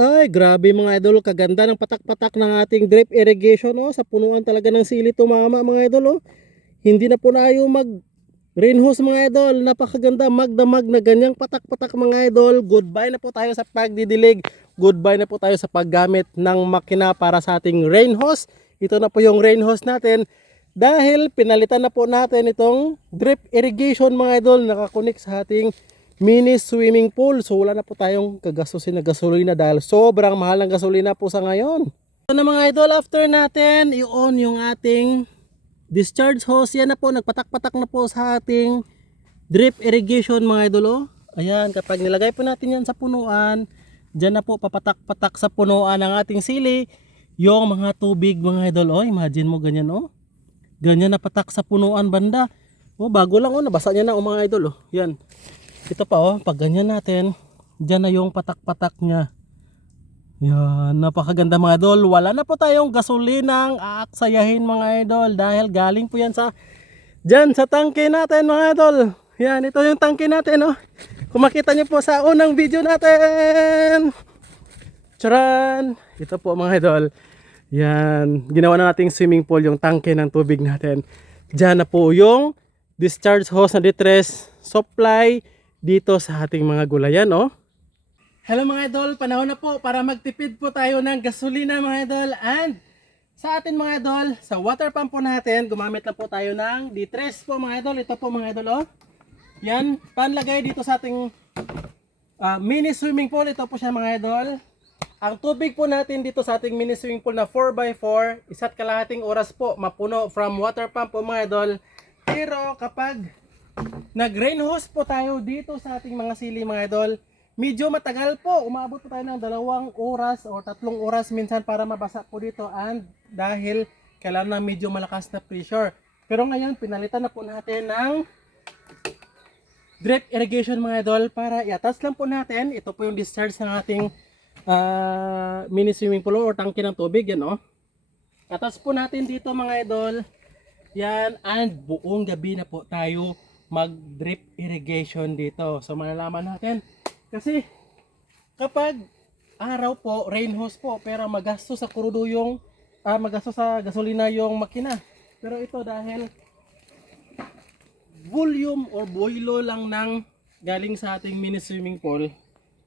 Ay, grabe mga idol, kaganda ng patak-patak ng ating drip irrigation, oh. Sa punuan talaga ng sili tumama mga idol, oh. Hindi na po tayo mag rain hose mga idol, napakaganda magdamag na ganyang patak-patak mga idol. Goodbye na po tayo sa pagdidilig, goodbye na po tayo sa paggamit ng makina para sa ating rain hose. Ito na po yung rain hose natin dahil pinalitan na po natin itong drip irrigation mga idol, nakakunik sa ating mini swimming pool. So wala na po tayong kagastusin na gasolina dahil sobrang mahal ng gasolina po sa ngayon. Ito na mga idol, after natin i-on yung ating discharge hose, yan na po, nagpatak-patak na po sa ating drip irrigation mga idol, oh. Ayan, kapag nilagay po natin yan sa punuan, dyan na po papatak-patak sa punuan ng ating sili yung mga tubig mga idol, oh. Imagine mo ganyan, oh. Ganyan na patak sa punuan banda. Oh, bago lang, oh, nabasa niya na, oh, mga idol, oh. Yan. Ito pa, oh, pag ganyan natin, dyan na yung patak-patak niya. Yan, napakaganda mga idol. Wala na po tayong gasolinang aaksayahin mga idol dahil galing po yan sa dyan sa tangke natin mga idol. Yan, ito yung tangke natin, oh. Kung makita nyo po sa unang video natin. Charan! Ito po mga idol. Yan, ginawa na nating swimming pool yung tangke ng tubig natin. Dyan na po yung discharge hose na distress supply dito sa ating mga gulayan, oh. Hello mga idol, panahon na po para magtipid po tayo ng gasolina mga idol. And sa atin mga idol, sa water pump po natin, gumamit lang po tayo ng D3 po mga idol. Ito po mga idol, oh. Yan, panlagay dito sa ating mini swimming pool. Ito po siya mga idol. Ang tubig po natin dito sa ating mini swimming pool na 4x4, 1.5 oras po mapuno from water pump po mga idol. Pero kapag nag-rain hose po tayo dito sa ating mga sili mga idol, medyo matagal po, umabot po tayo ng 2 oras o 3 oras minsan para mabasa po dito, and dahil kailangan ng medyo malakas na pressure. Pero ngayon pinalitan na po natin ng drip irrigation mga idol para i-attach lang po natin. Ito po yung discharge ng ating mini swimming pool o tangke ng tubig, yan, oh. Attach po natin dito mga idol. Yan, and buong gabi na po tayo mag drip irrigation dito. So malalaman natin kasi kapag araw po, rain hose po, pero magasto sa krudo yung, magasto sa gasolina yung makina. Pero ito dahil volume or boilo lang ng galing sa ating mini swimming pool,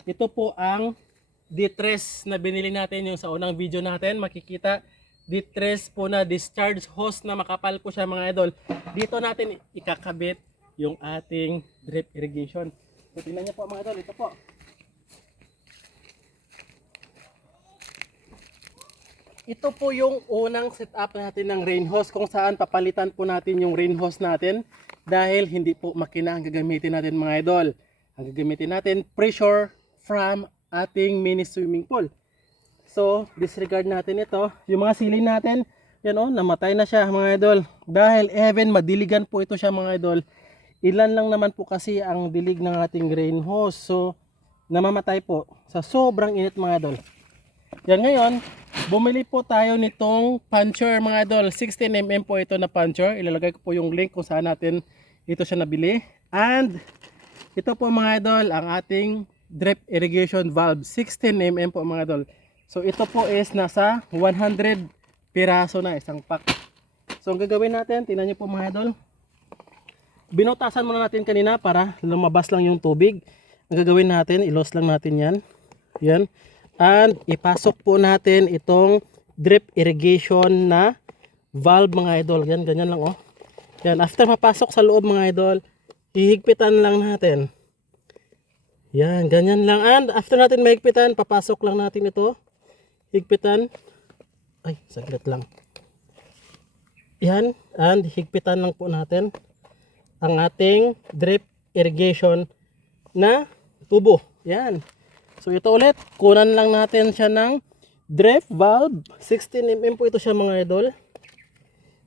ito po ang D3 na binili natin yung sa unang video natin. Makikita, D3 po na discharge hose na makapal po siya mga idol. Dito natin ikakabit yung ating drip irrigation. So, tingnan niyo po mga idol, ito po. Ito po yung unang setup natin ng rain hose kung saan papalitan po natin yung rain hose natin dahil hindi po makina ang gagamitin natin mga idol. Ang gagamitin natin pressure from ating mini swimming pool. So, disregard natin ito. Yung mga sili natin, yan, oh, namatay na siya mga idol. Dahil even madiligan po ito siya mga idol. Ilan lang naman po kasi ang dilig ng ating rain hose. So, namamatay po sa sobrang init mga idol. Yan, ngayon, bumili po tayo nitong puncher mga idol. 16mm po ito na puncher. Ilalagay ko po yung link kung saan natin ito siya nabili. And, ito po mga idol, ang ating drip irrigation valve. 16mm po mga idol. So, ito po is nasa 100 piraso na, isang pack. So, ang gagawin natin, tingnan nyo po mga idol. Binutasan muna natin kanina para lumabas lang yung tubig. Ang gagawin natin, i-loss lang natin yan. Yan. And ipasok po natin itong drip irrigation na valve mga idol. Yan, ganyan lang, oh. Yan, after mapasok sa loob mga idol, hihigpitan lang natin. Yan, ganyan lang. And after natin mahigpitan, papasok lang natin ito. Higpitan. Ay, saglit lang. Yan, and higpitan lang po natin ang ating drip irrigation na tubo. Yan. So ito ulit, kunan lang natin siya ng drip valve. 16mm po ito siya mga idol.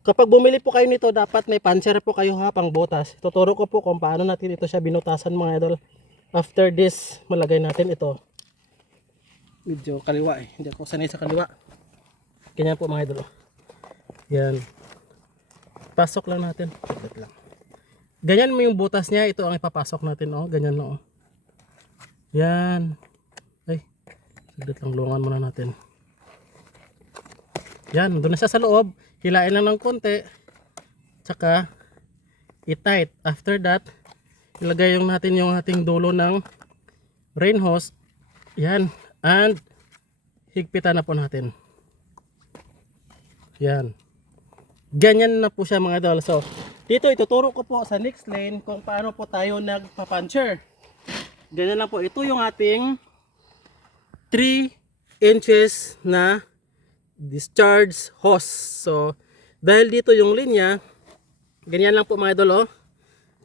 Kapag bumili po kayo nito, dapat may puncher po kayo ha, pang butas. Tuturo ko po kung paano natin ito siya binutasan mga idol. After this, malagay natin ito. Medyo kaliwa eh. Hindi ako sanay sa kaliwa. Ganyan po mga idol. Yan. Pasok lang natin. Saglit lang. Ganyan mo yung butas niya, ito ang ipapasok natin, oh. Ganyan lang, oh. Yan. Ay, Saglit lang, lungan muna natin. Yan, doon na siya sa loob. Hilain lang ng konti. Tsaka i-tight. After that, ilagay yung natin yung ating dulo ng rain hose. Yan. And higpitan na po natin. Yan. Ganyan na po siya mga idol. So, dito ituturo ko po sa next lane kung paano po tayo nagpa-puncture. Ganyan lang po. Ito yung ating 3 inches na discharge hose. So, dahil dito yung linya, ganyan lang po mga idol, oh.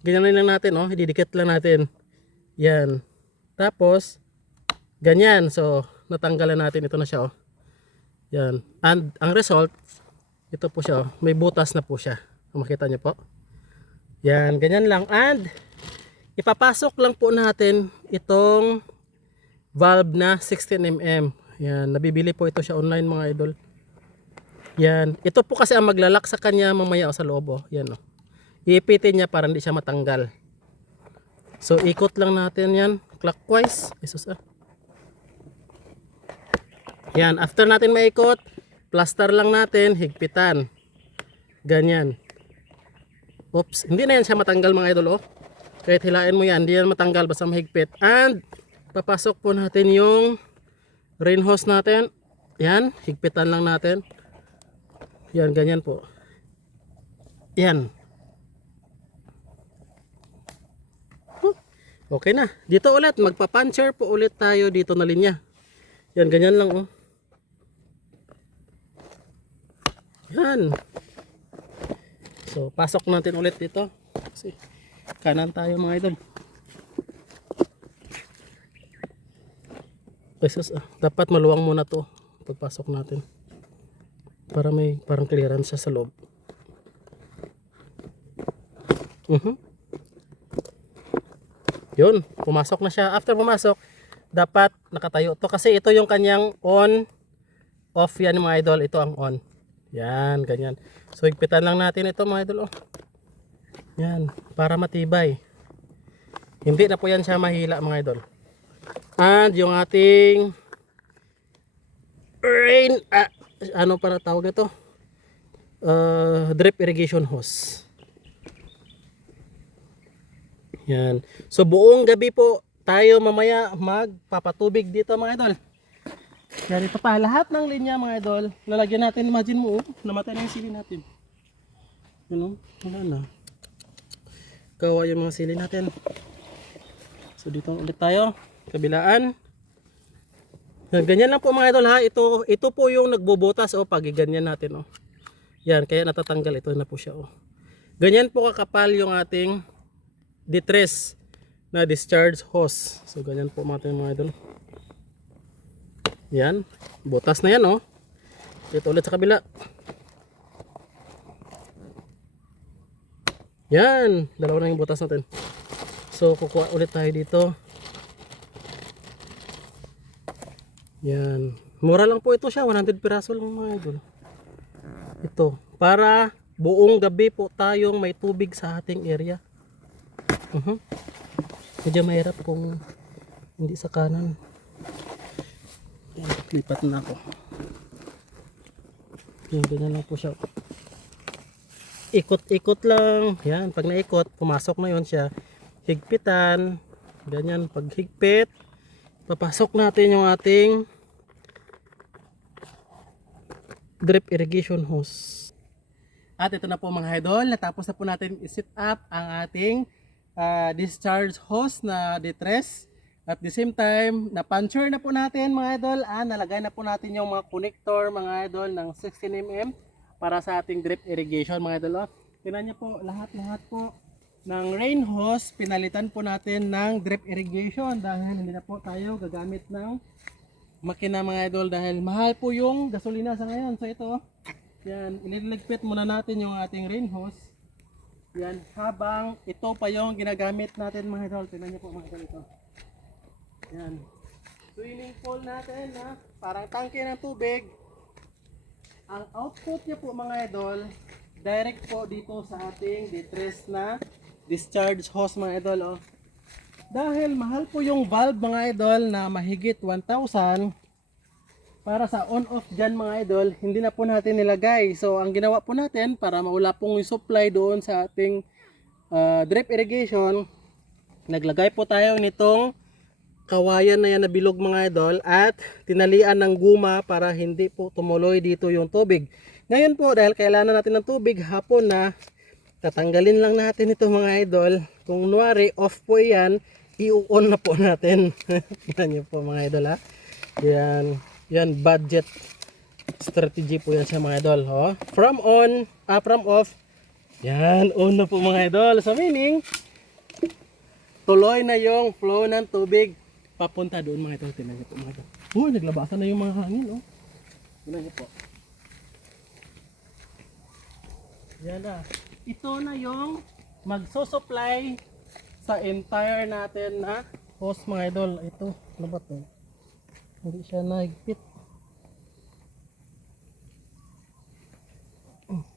Ganyan lang natin, oh. Ididikit lang natin. Yan. Tapos, ganyan. So, natanggalan natin. Ito na siya, oh. Yan. And, ang result, ito po siya, oh. May butas na po siya. Kung makita nyo po. Yan. Ganyan lang. And, ipapasok lang po natin itong valve na 16mm. Yan. Nabibili po ito siya online mga idol. Yan. Ito po kasi ang maglalak sa kanya mamaya o sa loob, oh. Yan, oh. Iipitin niya para hindi siya matanggal. So, ikot lang natin yan. Clockwise. Jesus, ah. Yan. After natin maikot, plaster lang natin. Higpitan. Ganyan. Oops. Hindi na yan siya matanggal mga idol, oh. Kahit hilain mo yan, hindi yan matanggal basta mahigpit. And, papasok po natin yung rain hose natin. Yan. Higpitan lang natin. Yan. Ganyan po. Yan. Okay na. Dito ulit, magpa-puncture po ulit tayo dito na linya. Yan, ganyan lang, oh. Yan. So, pasok natin ulit dito. Kasi, kanan tayo mga idol. Jesus, dapat maluwang muna to pagpasok natin. Para may parang clearance siya sa loob. Yun, pumasok na siya. After pumasok, dapat nakatayo to kasi ito yung kanyang on off yan mga idol. Ito ang on. Yan, ganyan. So higpitan lang natin ito mga idol, oh. Yan, para matibay. Hindi na po yan siya mahila mga idol. And yung ating rain ano para tawag nito? Drip irrigation hose. Yan. So buong gabi po tayo mamaya magpapatubig dito mga idol. Yan, ito pa lahat ng linya mga idol. Lalagyan natin, imagine mo, oh, namatay na yung sili natin. Yan, oh, wala na. Kawa yung mga sili natin. So dito ulit tayo, kabilaan. Yan, ganyan lang po mga idol ha. Ito po yung nagbubutas, oh, pag ganyan natin, oh. Yan, kaya natatanggal ito na po siya, oh. Ganyan po kakapal yung ating detress na discharge hose. So ganyan po mga idol. Yan, butas na yan, oh. Dito ulit sa kabila. Yan, dalawa na yung butas natin. So kukuha ulit tayo dito. Yan, mura lang po ito siya, 100 piraso lang mga idol. Ito, para buong gabi po tayong may tubig sa ating area. Medyo mahirap kung hindi sa kanan. Yan, lipat na ako. Yan, ganyan lang po siya. Ikot-ikot lang. Yan, pag naikot, pumasok na yon siya. Higpitan. Ganyan, pag higpit, papasok natin yung ating drip irrigation hose. At ito na po mga idol, natapos na po natin i-set up ang ating discharge hose na detress. At the same time, na-puncture na po natin mga idol. Nalagay na po natin yung mga connector mga idol ng 16mm para sa ating drip irrigation mga idol. Tingnan niyo po, lahat-lahat po ng rain hose, pinalitan po natin ng drip irrigation dahil hindi na po tayo gagamit ng makina mga idol dahil mahal po yung gasolina sa ngayon. So ito, yan, ililigpit muna natin yung ating rain hose. Yan, habang ito pa yung ginagamit natin mga idol. Tingnan niyo po mga idol ito. Yan. Swimming pool natin na parang tangke ng tubig. Ang output niya po mga idol, direct po dito sa ating detress na discharge hose mga idol, oh. Dahil mahal po yung valve mga idol na mahigit 1,000. para sa on-off dyan mga idol, hindi na po natin nilagay. So ang ginawa po natin para maula pong yung supply doon sa ating drip irrigation, naglagay po tayo nitong kawayan na yan na bilog mga idol at tinalian ng guma para hindi po tumuloy dito yung tubig. Ngayon po dahil kailangan natin ng tubig hapon na, tatanggalin lang natin ito mga idol. Kung nuwari off po yan, i-on na po natin. Tingnan nyo po mga idol ha. Yan budget strategy po yan sa mga idol. Oh. From off, yan on na po mga idol. So meaning tuloy na yung flow ng tubig papunta doon mga idol. Tingnan niyo po mga idol. Naglabasan na yung mga hangin. Tingnan niyo po. Yan na. Ito na yung magsusupply sa entire natin na hose mga idol. Ito. Ano ba ito? Hindi siya nahigpit.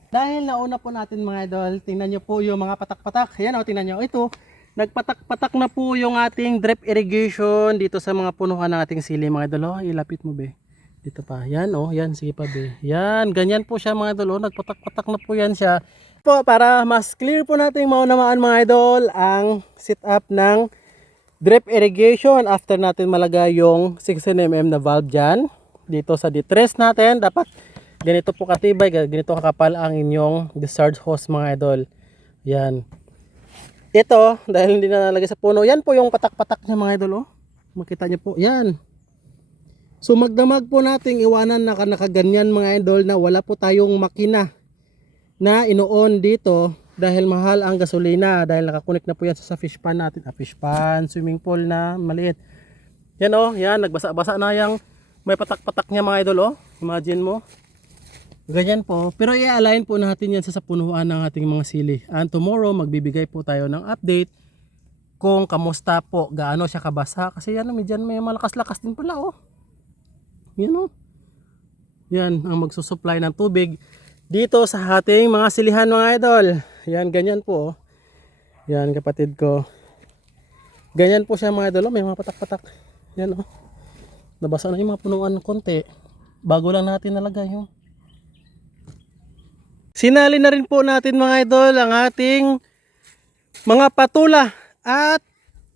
Dahil nauna po natin mga idol, tingnan nyo po yung mga patak-patak. Ayan o, tingnan nyo. Ito. Nagpatak-patak na po yung ating drip irrigation dito sa mga punuhan ng ating sili mga idol. Ilapit mo be. Dito pa. Yan yan sige pa be. Yan, ganyan po siya mga idol. Nagpatak-patak na po yan siya. Po, para mas clear po natin maunamaan mga idol ang setup ng drip irrigation after natin malagay yung 16mm na valve dyan. Dito sa detress natin, dapat ganito po katibay, ganito kakapal ang inyong discharge hose mga idol. Yan. Ito, dahil hindi na nalagay sa puno, yan po yung patak-patak niya mga idol. Makita niyo po, yan. So magdamag po nating iwanan na nakaganyan mga idol na wala po tayong makina na ino-on dito dahil mahal ang gasolina. Dahil nakakunik na po yan sa fish pan natin. Fish pan, swimming pool na maliit. Yan yan, nagbasa-basa na yung may patak-patak niya mga idol. Imagine mo. Ganyan po. Pero i-align po natin yan sa punuan ng ating mga sili. And tomorrow magbibigay po tayo ng update kung kamusta po, gaano siya kabasa. Kasi yan, medyan may malakas-lakas din pala Yan Yan ang magsusupply ng tubig dito sa ating mga silihan mga idol. Yan, ganyan po. Yan kapatid ko. Ganyan po siya mga idol. May mga patak-patak. Yan Nabasa na yung mga punuan ng konti. Bago lang natin nalagay Sinali na rin po natin mga idol ang ating mga patula at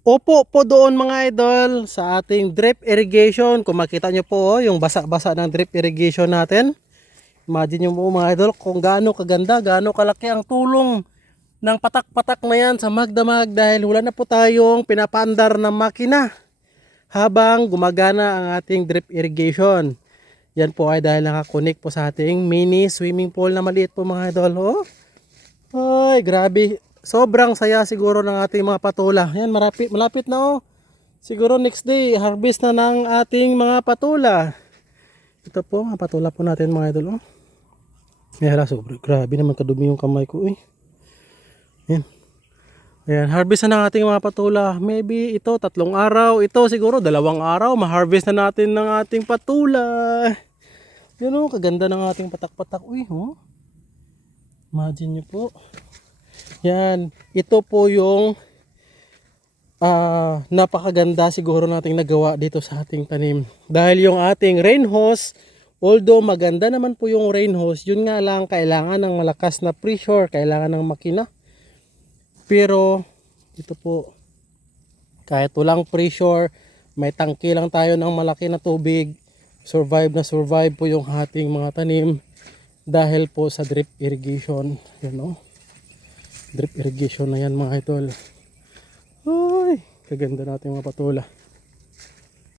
upo po doon mga idol sa ating drip irrigation. Kung makita nyo po yung basa-basa ng drip irrigation natin. Imagine nyo po mga idol kung gaano kaganda, gaano kalaki ang tulong ng patak-patak na yan sa magdamag dahil wala na po tayong pinapandar ng makina habang gumagana ang ating drip irrigation. Yan po ay dahil nakakunik po sa ating mini swimming pool na maliit po mga idol. Ay, grabe. Sobrang saya siguro ng ating mga patula. Yan, malapit na Siguro next day, harvest na ng ating mga patula. Ito po, mga patula po natin mga idol. Sobrang grabe naman kadumi yung kamay ko. Yan. Ayan, harvest na ng ating mga patula. Maybe ito, 3 araw. Ito siguro 2 araw. Ma-harvest na natin ng ating patula. Yan kaganda ng ating patak-patak. Imagine nyo po. Yan, ito po yung napakaganda siguro nating nagawa dito sa ating tanim. Dahil yung ating rain hose, although maganda naman po yung rain hose, yun nga lang kailangan ng malakas na pressure, kailangan ng makina. Pero ito po, kahit walang pressure, may tangke lang tayo ng malaki na tubig, survive po yung ating mga tanim dahil po sa drip irrigation. Drip irrigation na yan mga idol. Ay, kaganda natin mga patula.